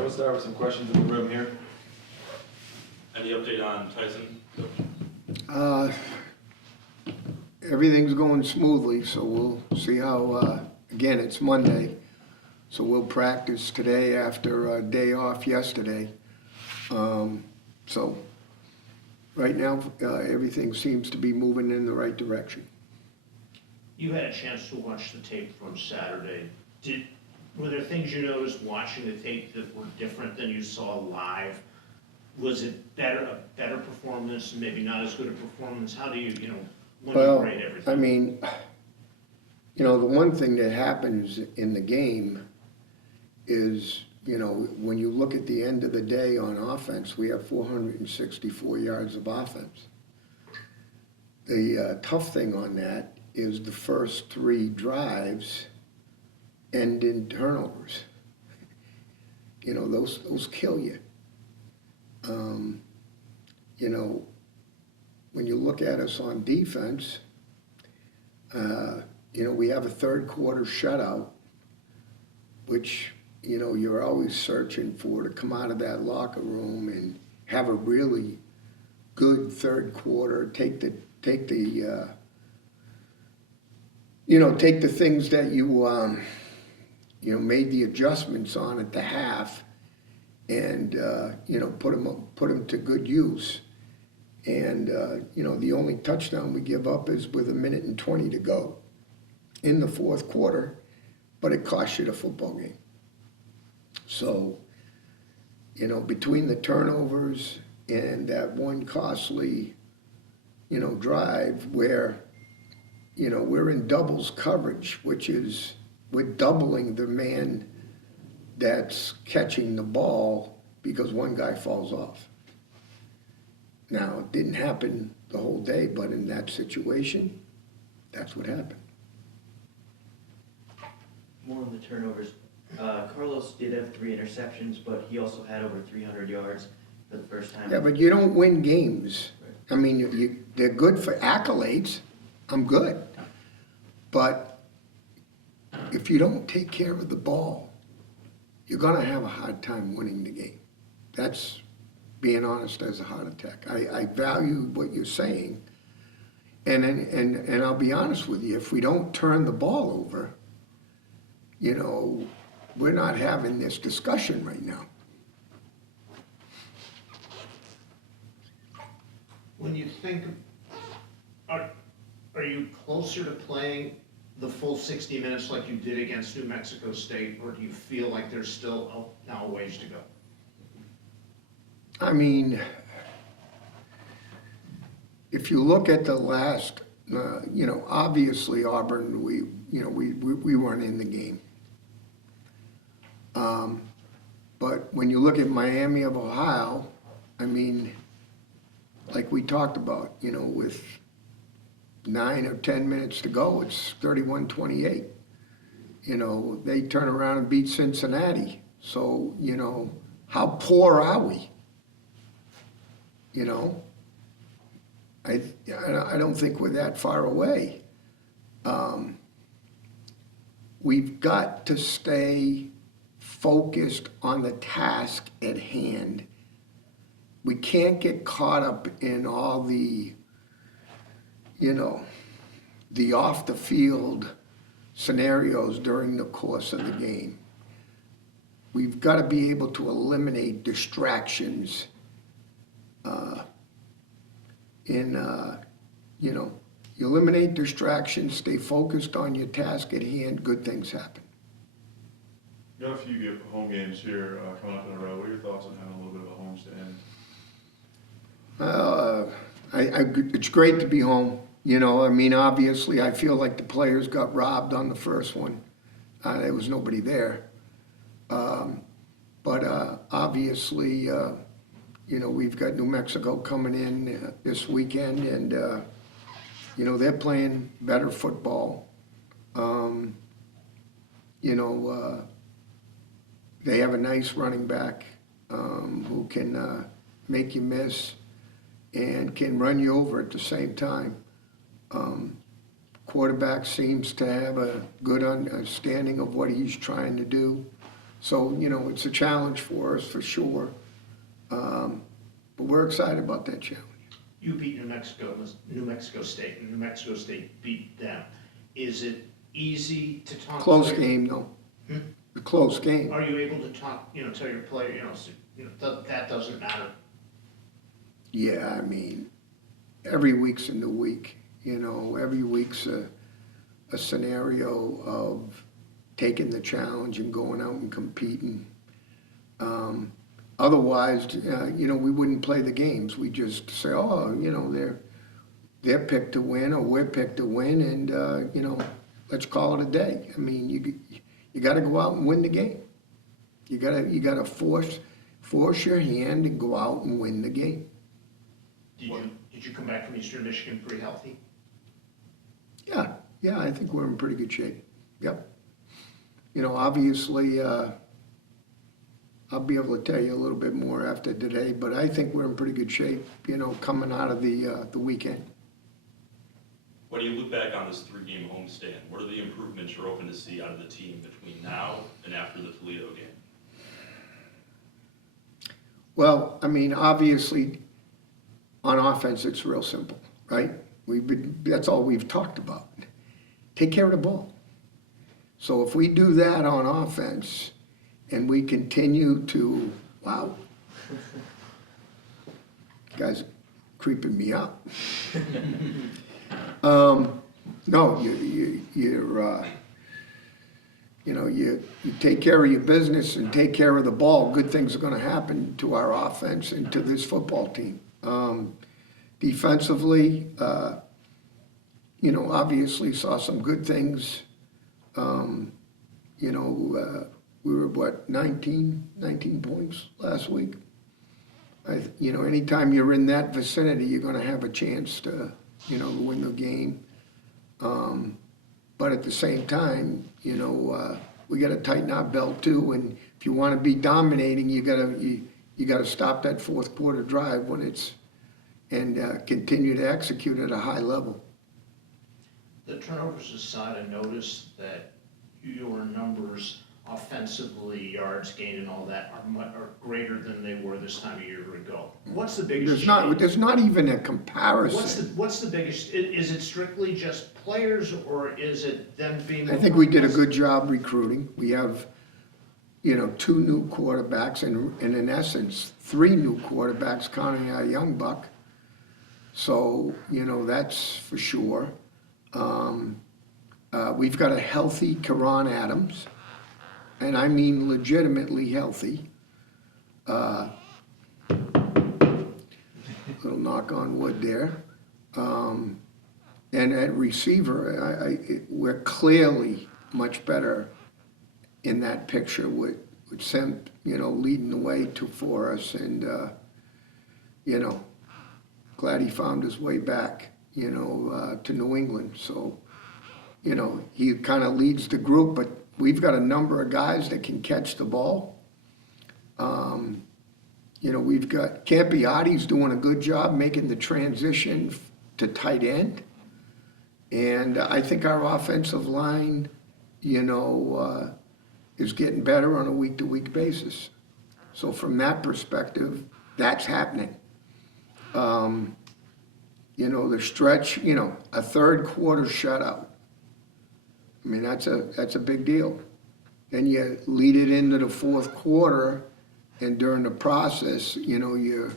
We'll start with some questions in the room here. Any update on Tyson? Everything's going smoothly, so we'll see how, again, it's Monday, so we'll practice today after a day off yesterday. So right now, everything seems to be moving in the right direction. You had a chance to watch the tape from Saturday. Were there things you noticed watching the tape that were different than you saw live? Was it a better performance, maybe not as good a performance? How do you when you grade everything? I mean, the one thing that happens in the game is, when you look at the end of the day on offense, we have 464 yards of offense. The tough thing on that is the first 3 drives end in turnovers. Those kill you. When you look at us on defense, we have a third quarter shutout, which, you're always searching for to come out of that locker room and have a really good third quarter, take the things that you made the adjustments on at the half and, put them to good use. And, the only touchdown we give up is with 1:20 to go in the fourth quarter, but it cost you the football game. So, between the turnovers and that one costly, drive where, we're in doubles coverage, which is we're doubling the man that's catching the ball because one guy falls off. Now, it didn't happen the whole day, but in that situation, that's what happened. More on the turnovers. Carlos did have 3 interceptions, but he also had over 300 yards for the first time. Yeah, but you don't win games. I mean, they're good for accolades. I'm good. But if you don't take care of the ball, you're going to have a hard time winning the game. That's being honest as a heart attack. I value what you're saying. And I'll be honest with you, if we don't turn the ball over, we're not having this discussion right now. When you think, are you closer to playing the full 60 minutes like you did against New Mexico State, or do you feel like there's still now a ways to go? I mean, if you look at the last, obviously Auburn, we weren't in the game. But when you look at Miami of Ohio, I mean, like we talked about, with 9 or 10 minutes to go, it's 31-28. They turn around and beat Cincinnati. So, how poor are we? I don't think we're that far away. We've got to stay focused on the task at hand. We can't get caught up in all the off the field scenarios during the course of the game. We've got to be able to eliminate distractions. You eliminate distractions, stay focused on your task at hand, good things happen. You got a few home games here coming up in a row. What are your thoughts on having a little bit of a homestand? It's great to be home. Obviously, I feel like the players got robbed on the first one. There was nobody there. But obviously, we've got New Mexico coming in this weekend, and, they're playing better football. They have a nice running back who can make you miss and can run you over at the same time. Quarterback seems to have a good understanding of what he's trying to do. So, you know, it's a challenge for us for sure. But we're excited about that challenge. You beat New Mexico State, and New Mexico State beat them. Is it easy to talk? Close game, though. A close game. Are you able to talk, tell your player, that doesn't matter? Yeah, I mean, every week's a new week. You know, every week's a scenario of taking the challenge and going out and competing. Otherwise, we wouldn't play the games. We just say, oh, they're picked to win or we're picked to win, and let's call it a day. I mean, you got to go out and win the game. You got to force your hand and go out and win the game. Did you come back from Eastern Michigan pretty healthy? Yeah, I think we're in pretty good shape. Yep. Obviously, I'll be able to tell you a little bit more after today, but I think we're in pretty good shape, coming out of the weekend. When you look back on this 3-game homestand, what are the improvements you're hoping to see out of the team between now and after the Toledo game? Well, I mean, obviously, on offense, it's real simple, right? That's all we've talked about. Take care of the ball. So if we do that on offense and we continue to, wow, guys creeping me up. No, you take care of your business and take care of the ball, good things are going to happen to our offense and to this football team. Defensively, obviously saw some good things. We were, 19 points last week. Anytime you're in that vicinity, you're going to have a chance to, win the game. But at the same time, we got to tighten our belt too. And if you want to be dominating, you got to stop that fourth quarter drive and continue to execute at a high level. The turnovers aside, I noticed that your numbers offensively, yards gained and all that are greater than they were this time a year ago. What's the biggest change? There's not even a comparison. What's the biggest, is it strictly just players or is it them being? I think we did a good job recruiting. We have, 2 new quarterbacks and in essence, 3 new quarterbacks counting our young buck. So, that's for sure. We've got a healthy Karan Adams, and I mean legitimately healthy. Little knock on wood there. And at receiver, we're clearly much better in that picture with Semp, leading the way for us, and glad he found his way back, to New England. So, he kind of leads the group, but we've got a number of guys that can catch the ball. We've got Campiotti's doing a good job making the transition to tight end. And I think our offensive line, is getting better on a week-to-week basis. So from that perspective, that's happening. The stretch, a third quarter shutout. I mean, that's a big deal. Then you lead it into the fourth quarter, and during the process, you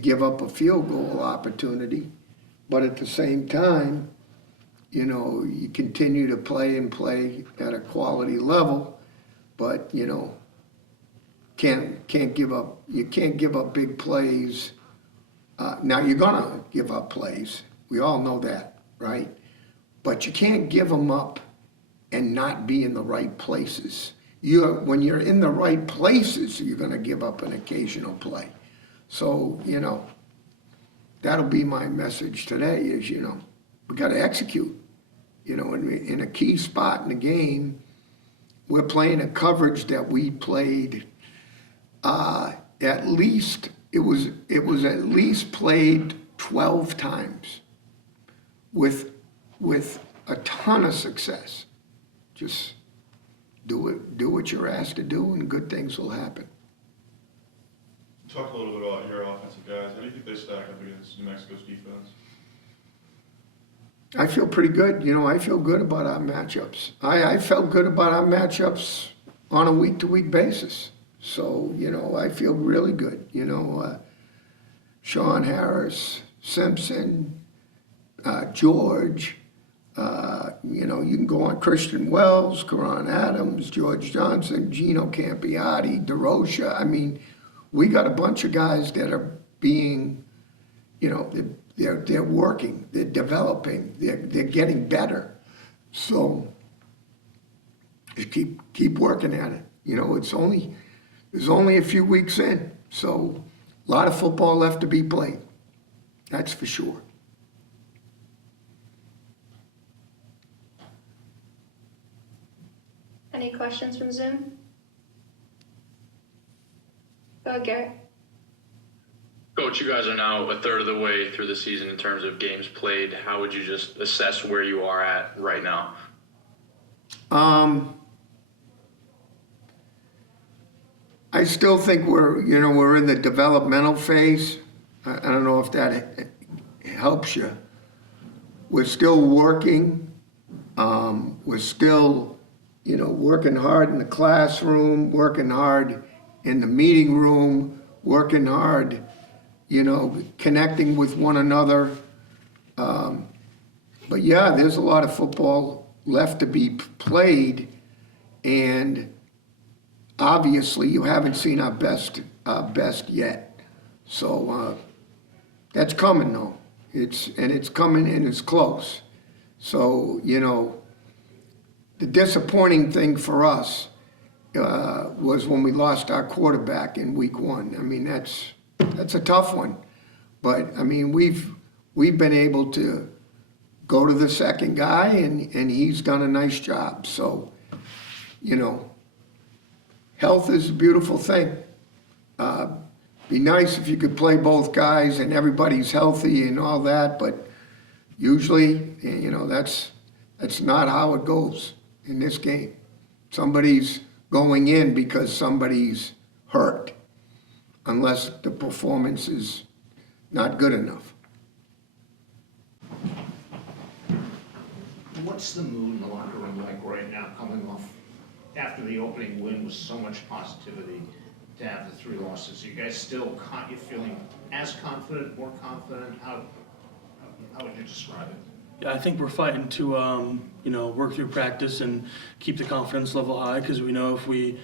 give up a field goal opportunity, but at the same time, you continue to play at a quality level, but can't give up. You can't give up big plays. Now you're gonna give up plays. We all know that, right? But you can't give them up and not be in the right places. When you're in the right places, you're gonna give up an occasional play. So, that'll be my message today is, we gotta execute. In a key spot in the game, we're playing a coverage that we played at least, it was at least played 12 times with a ton of success. Just, do what you're asked to do, and good things will happen. Talk a little bit about your offensive guys. How do you think they stack up against New Mexico's defense? I feel pretty good. I feel good about our matchups. I felt good about our matchups on a week-to-week basis. So, I feel really good. Sean Harris, Simpson, George, you can go on Christian Wells, Karan Adams, George Johnson, Gino Campiotti, DeRocha. I mean, we got a bunch of guys that are being, they're working, they're developing, they're getting better. So just keep working at it. There's only a few weeks in, so a lot of football left to be played. That's for sure. Any questions from Zoom? Go ahead, Garrett. Coach, you guys are now a third of the way through the season in terms of games played. How would you just assess where you are at right now? I still think we're in the developmental phase. I don't know if that helps you. We're still working. We're still, working hard in the classroom, working hard in the meeting room, working hard, connecting with one another. But yeah, there's a lot of football left to be played, and obviously you haven't seen our best yet. So that's coming though. It's coming and it's close. So, the disappointing thing for us was when we lost our quarterback in week 1. I mean, that's a tough one. But I mean, we've been able to go to the second guy, and he's done a nice job. So, health is a beautiful thing. Be nice if you could play both guys and everybody's healthy and all that, but usually, that's not how it goes in this game. Somebody's going in because somebody's hurt, unless the performance is not good enough. What's the mood in the locker room like right now, coming off after the opening win with so much positivity to have the 3 losses? Are you guys still you feeling as confident, more confident? How would you describe it? Yeah, I think we're fighting to work through practice and keep the confidence level high, because we know if we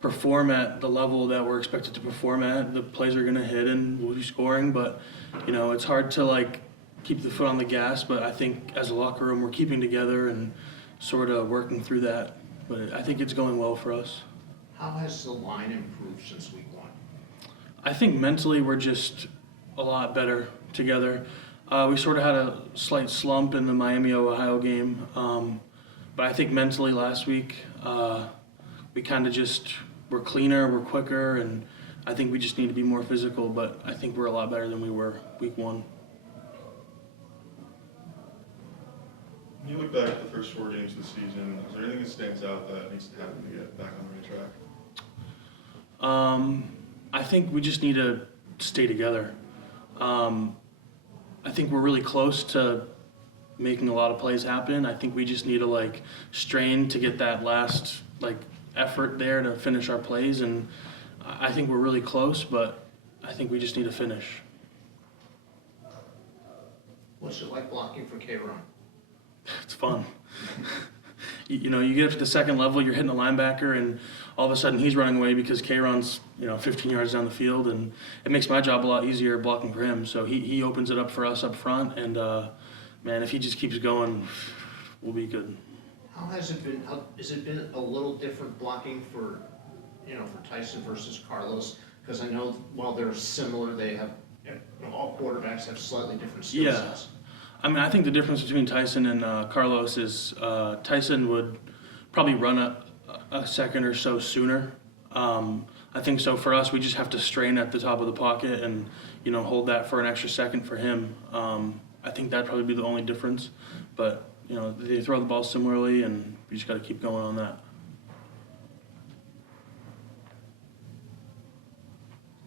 perform at the level that we're expected to perform at, the plays are going to hit and we'll be scoring. But it's hard to keep the foot on the gas. But I think as a locker room, we're keeping together and sort of working through that. But I think it's going well for us. How has the line improved since week 1? I think mentally we're just a lot better together. We sort of had a slight slump in the Miami-Ohio game, but I think mentally last week we kind of just we're cleaner, we're quicker, and I think we just need to be more physical. But I think we're a lot better than we were week 1. When you look back at the first 4 games of the season, is there anything that stands out that needs to happen to get back on the right track? I think we just need to stay together. I think we're really close to making a lot of plays happen. I think we just need to strain to get that last effort there to finish our plays, and I think we're really close, but I think we just need to finish. What's it like blocking for K-Ron? It's fun. You get up to the second level, you're hitting a linebacker, and all of a sudden he's running away because K-Ron's 15 yards down the field, and it makes my job a lot easier blocking for him. So he opens it up for us up front, and man, if he just keeps going, we'll be good. How has it been? Has it been a little different blocking for Tyson versus Carlos? Because I know while they're similar, they have all quarterbacks have slightly different skill sets. I mean, I think the difference between Tyson and Carlos is Tyson would probably run a second or so sooner. I think so for us, we just have to strain at the top of the pocket and, hold that for an extra second for him. I think that'd probably be the only difference. But, they throw the ball similarly, and we just got to keep going on that.